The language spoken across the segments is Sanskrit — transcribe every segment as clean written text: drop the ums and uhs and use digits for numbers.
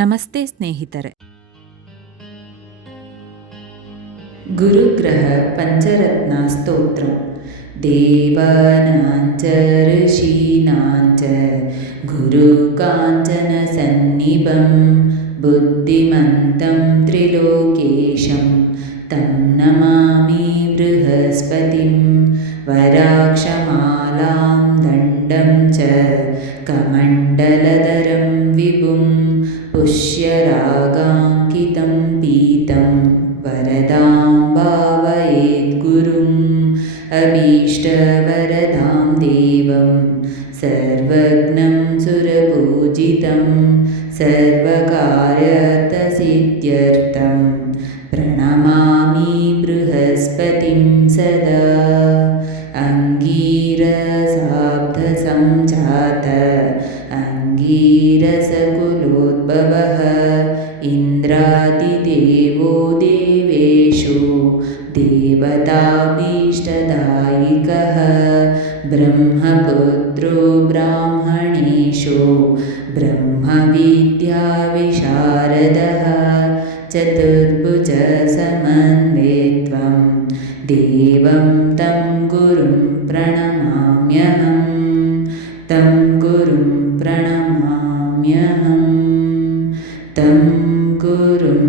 ನಮಸ್ತೆ ಸ್ನೇಹಿತರೆ. ಗುರುಗ್ರಹ ಪಂಚರತ್ನ ಸ್ತೋತ್ರ. ದೇವಾನಾಂಚ ಋಷೀನಾಂಚ ಗುರು ಕಾಂಚನ ಸನ್ನಿಭಂ ಬುದ್ಧಿಮಂತಂ ತ್ರಿಲೋಕೇಶಂ ತಂ ನಮಾಮಿ ಬೃಹಸ್ಪತಿಂ ವರಾಕ್ಷಮಾಲಾಂ ದಂಡಂ ಚ ಕಮಂಡಲಧರಂ ವಿಭುಂ पुष्यरागाङ्कितं पीतं वरदां भावयेद्गुरुम् अभीष्टवरदां देवं सर्वज्ञं सुरपूजितं सर्वकार्यार्थसिद्ध्यर्थं प्रणमामि बृहस्पतिं सदा। अंगीरसाब्धसञ्जात अंगीरसकुलोद्भवः इन्द्रादिदेवो देवेषु देवताभीष्टदायिकः ब्रह्मपुत्रो ब्राह्मणेषु ब्रह्मविद्याविशारदः चतुर्भुजसमन्वितं देवं तं गुरुं प्रणमाम्यहं तं गुरुं प्रणमाम्यहं तं गुरुं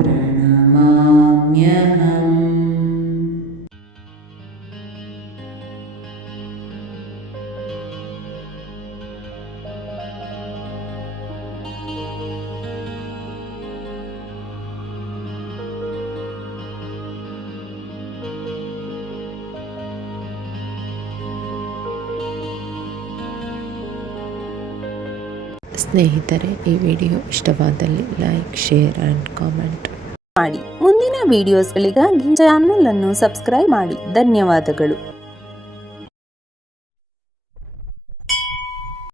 प्रणमाम्यहम्. ಸ್ನೇಹಿತರೆ, ಈ ವಿಡಿಯೋ ಇಷ್ಟವಾದಲ್ಲಿ ಲೈಕ್, ಶೇರ್ ಆ್ಯಂಡ್ ಕಾಮೆಂಟ್ ಮಾಡಿ. ಮುಂದಿನ ವಿಡಿಯೋಸ್ಗಳಿಗಾಗಿ ಚಾನಲ್ ಅನ್ನು ಸಬ್ಸ್ಕ್ರೈಬ್ ಮಾಡಿ. ಧನ್ಯವಾದಗಳು.